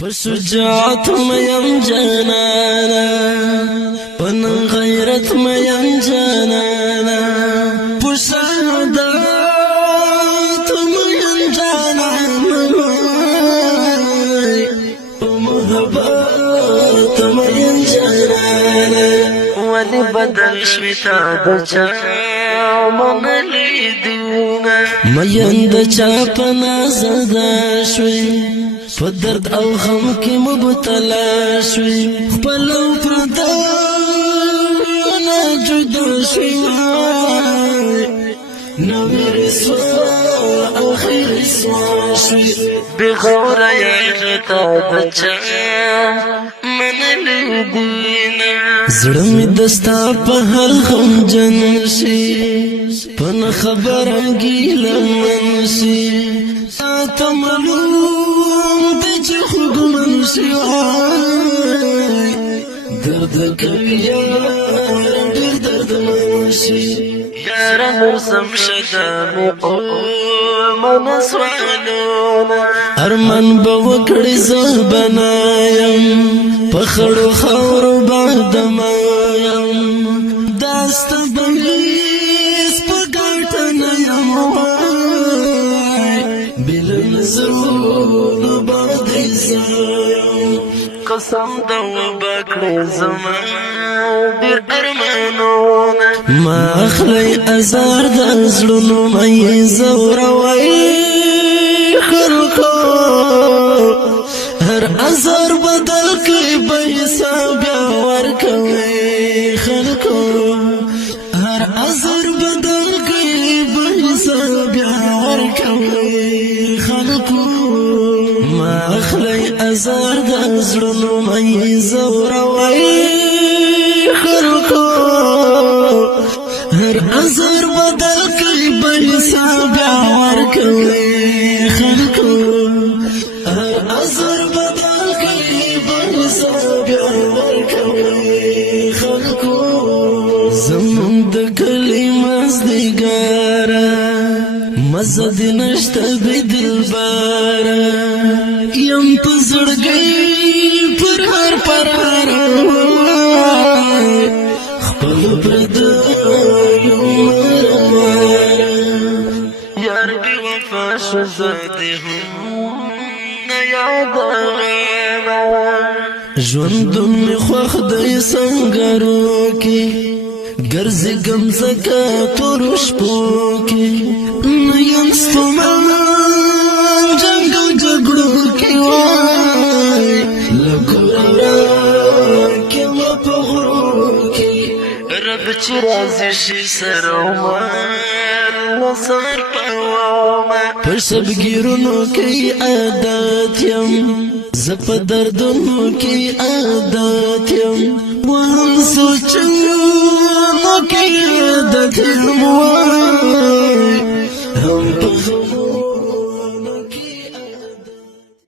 فشجاعت میم جانانا پن غیرت میم جانانا فشهادات میم جانانا محبت میم جانانا ولی بدل شویتا دچا من لیدونا میم دچا پنازدا شوی فدرد او غم کی مبتلا شوی خپلو پردانا جدا شوی نوی رسوا او خیر رسوا شوی بغور یارتا دچا من لیدینا زړمی دستا په هر غم جن شي پن خبر انګیله من شي تا معلوم ته چې خوږ من شي درد کوي یار ډېر درد من شي یار مرسم شدا مې من سوالونه ارمان به وکړي زه بنایم په خړو خاورو باندې مایم داسته بلیس په ګټه نه یم بل نظرونو باندې زایم قسم د وبکړې زما ډېر ارمانونه ما اخلی ازار د زړونو مې زوروي خلکو هر ازار بدل کړي به حساب ورکوي خلکو هر ازار بدل کړي به حساب ورکوي خلکو ما اخلی ازار د زړونو مې زوروي خلکو هر ازار بدل کړي به حساب ورکوي خلکو هر ازار بدل کړي به حساب ورکوي خلکو زمون د کلی مزدګارا مزد نشته به دلبارا یم پزړګي پر هر پرار خپل پردایو مرمار یار بی وفا شزاده هم نیادانا ژوندون می خوښ دی سنګرو کې ګرځي ګمزکه تور شپو کې یم ستومن جنګ او جګړو کې وای لکورا کې ما په غرو کې رب چې راځي شي سره ما نصر پاوما په سبګیرونو کې عادت یم زپ دردونو کې عادت یم وهم سوچو کې عادت یم